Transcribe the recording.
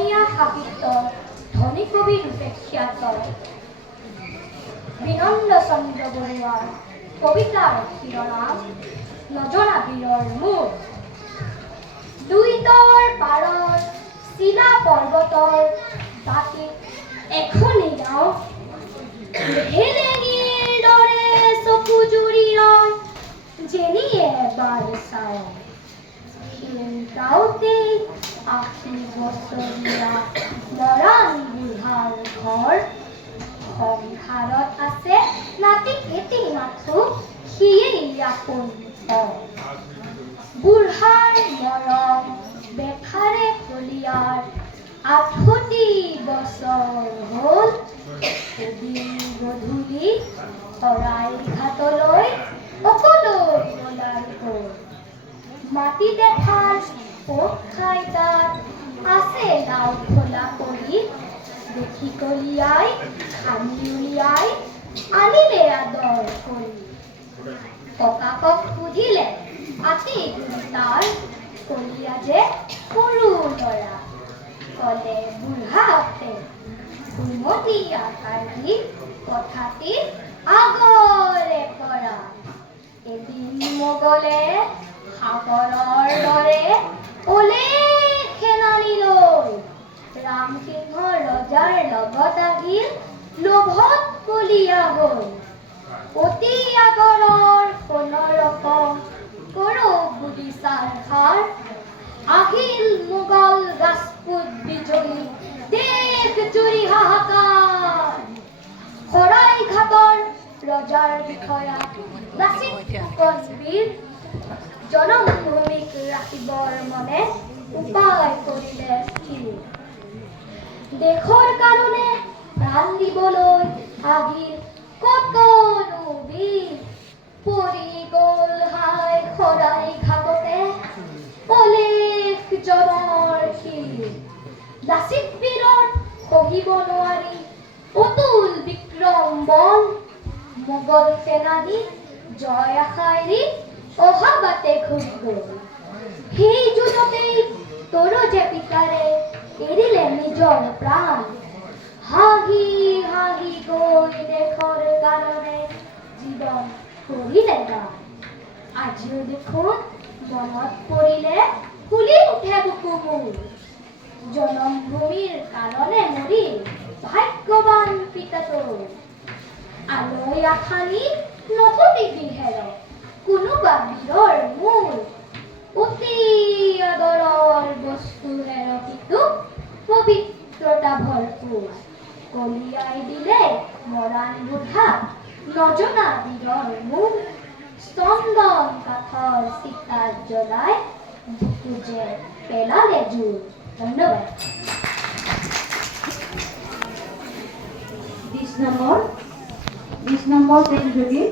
অসমীয়া সাহিত্যৰ ধনী কবি ৰূপে খ্যাত বিনন্দ চন্দ্ৰ বৰুৱাৰ কবিতাৰ শিৰোনাম নজনা বীৰৰ মূৰ। দুইতৰ পাৰত চিলা পৰ্বতৰ দাঁতিত এখনি গাঁও, হেলেঙিৰ দৰে চকু জুৰি ৰয় যেনিয়ে এবাৰ চাওঁ। গাঁৱতে ৮০ বছৰীয়া মৰাণ বুঢ়াৰ ঘৰ, সংসাৰত আছে নাতি এটি মাথো সিয়েই আপোন ঘৰ। বুঢ়াৰ মৰম বেখাৰে কলিয়াৰ ৬৮ বছৰ হ'ল, এদিন গধূলি শৰাই ঘাটলৈ অকলৈ ওলাই গ'ল। মাটিত এফাল পোক খাই তাত আছে নাও খোলা কৰি, দেখি কলিয়াই খানি উলিয়াই আনিলে আদৰ কৰি। ককাকক সুধিলে আতি তাৰ, কলিয়া যে সৰু ল'ৰা। ক'লে বুঢ়াহঁতে উমতি আকাৰ দি কথাটি আগৰে পৰা। এদিন মোগলে সাগৰৰ দৰে অলেখ সেনানী লৈ ৰামসিংহ ৰজাৰ লগত আহিল, লোভত কলিয়া গ'ল। অতি আগৰৰ কোনৰকম কৰোঁ বুলি চাৰখাৰ, আহিল মোগল ৰাজপুত বিজয়ী দেশ জুৰি হাহাকাৰ। শৰাইঘাটৰ ৰজাৰ বিষয়া লাচিত ফুকন বীৰ, জনমভূমিক ৰাখিবৰ মনে উপায় কৰিলে স্থিৰ। দেশৰ কাৰণে প্ৰাণ দিবলৈ আহিল কতনো বীৰ, পৰি গ'ল হাই শৰাইঘাটতে অলেখ জনৰ শিৰ। লাচিত বীৰৰ সহিব নোৱাৰি অতুল বিক্ৰম বল, মোগল সেনানী জয় আশাইৰি অহা বাটে ঘূৰি গ'ল। সেই যুদ্ধতেই তৰোজে পিতাৰে এৰিলে নিজৰ প্ৰাণ, হাঁহি হাঁহি গৈ দেশৰ কাৰণে জীৱন কৰিলে দান। আজিও দেখোন মনত পৰিলে ফুলি উঠে বুকু মোৰ, জনমভূমিৰ কাৰণে মৰি ভাগ্যৱান পিতাটো। আলৈ আথানি নকটিবি হেৰ কোনোবা বীৰৰ মূৰ, অতি আদৰৰ বস্তু হেৰপিতো পবিত্ৰতা ভৰপূৰ। কলিয়াই দিলে মৰাণ বুঢ়াক নজনা বীৰৰ মূৰ, চন্দন কাঠৰ চিতাত জ্বলাই বুকু যে পেলালে জোৰ। ধন্যবাদ। 20 নম্বৰ চেঞ্চুৰী